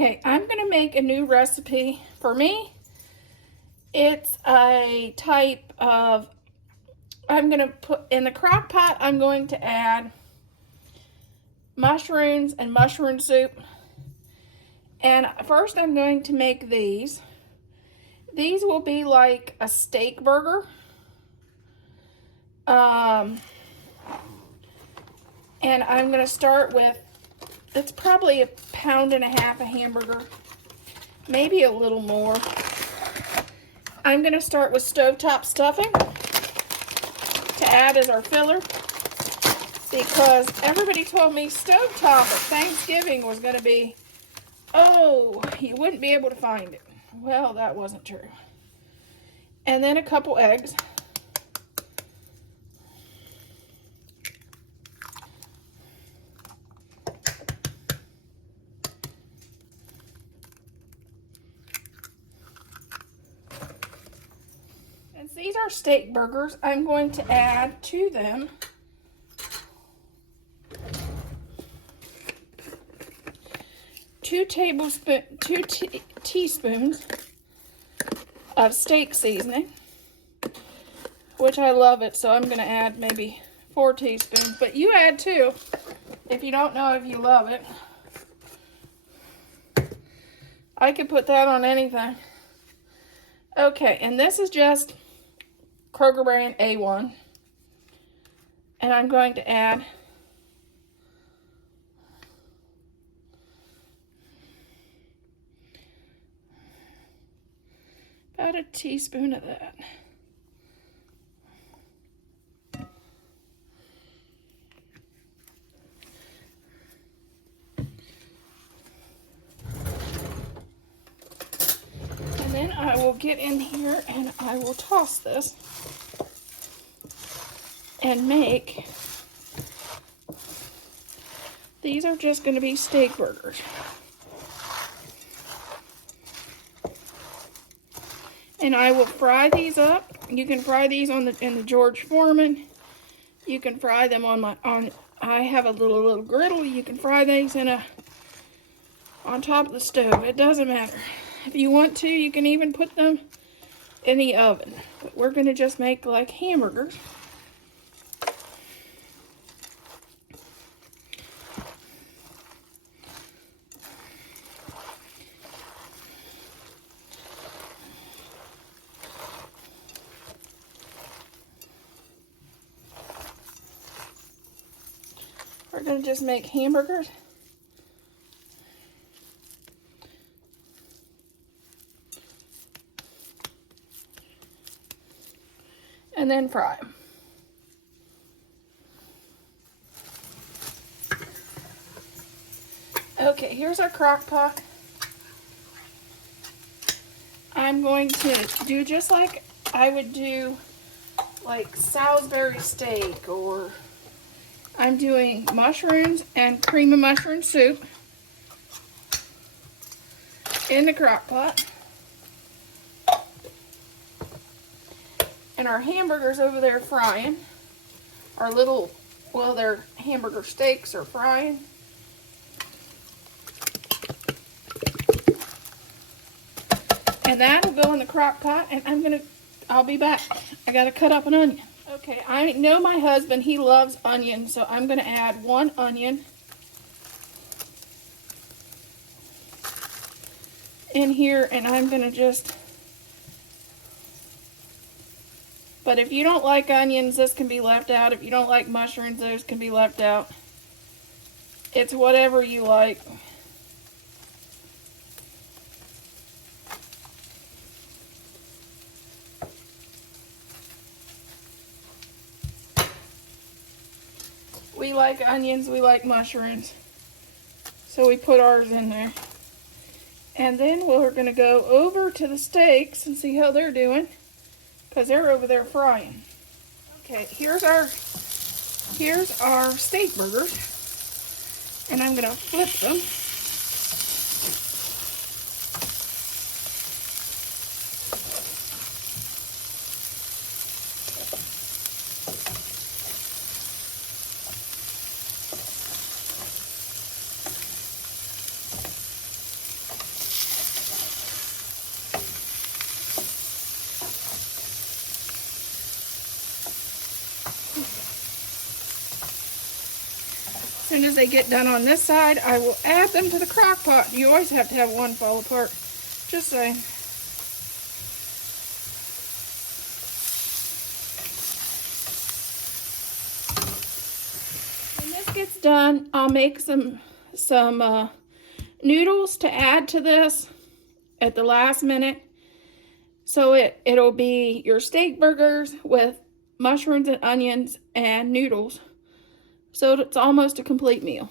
Okay, I'm gonna make a new recipe. For me, it's a type of, I'm gonna put, in the crock pot, I'm going to add mushrooms and mushroom soup. And first I'm going to make these. These will be like a steak burger. And I'm gonna start with, it's probably 1.5 pounds of hamburger, maybe a little more. I'm gonna start with stovetop stuffing to add as our filler, because everybody told me stovetop at Thanksgiving was gonna be, oh, you wouldn't be able to find it. Well, that wasn't true. And then a couple eggs. Since these are steak burgers, I'm going to add to them 2 teaspoons of steak seasoning, which I love it, so I'm going to add maybe 4 teaspoons, but you add 2 if you don't know if you love it. I could put that on anything. Okay, and this is just Kroger brand A1, and I'm going to add about a teaspoon of that. And then I will get in here and I will toss this and make, these are just going to be steak burgers. And I will fry these up. You can fry these in the George Foreman. You can fry them I have a little griddle. You can fry these on top of the stove. It doesn't matter. If you want to, you can even put them in the oven. But we're gonna just make like hamburgers. We're going to just make hamburgers. And then fry them. Okay, here's our crock pot. I'm going to do just like I would do like Salisbury steak, or I'm doing mushrooms and cream of mushroom soup in the crock pot. And our hamburgers over there frying. Our little, well, their hamburger steaks are frying. And that'll go in the crock pot, and I'll be back. I gotta cut up an onion. Okay, I know my husband, he loves onions, so I'm gonna add 1 onion in here, and I'm gonna just, but if you don't like onions, this can be left out. If you don't like mushrooms, those can be left out. It's whatever you like. We like onions, we like mushrooms, so we put ours in there. And then we're going to go over to the steaks and see how they're doing, because they're over there frying. Okay, here's our steak burgers, and I'm going to flip them. soon as they get done on this side, I will add them to the crock pot. You always have to have one fall apart. Just saying. When this gets done, I'll make some noodles to add to this at the last minute. So it'll be your steak burgers with mushrooms and onions and noodles. So it's almost a complete meal.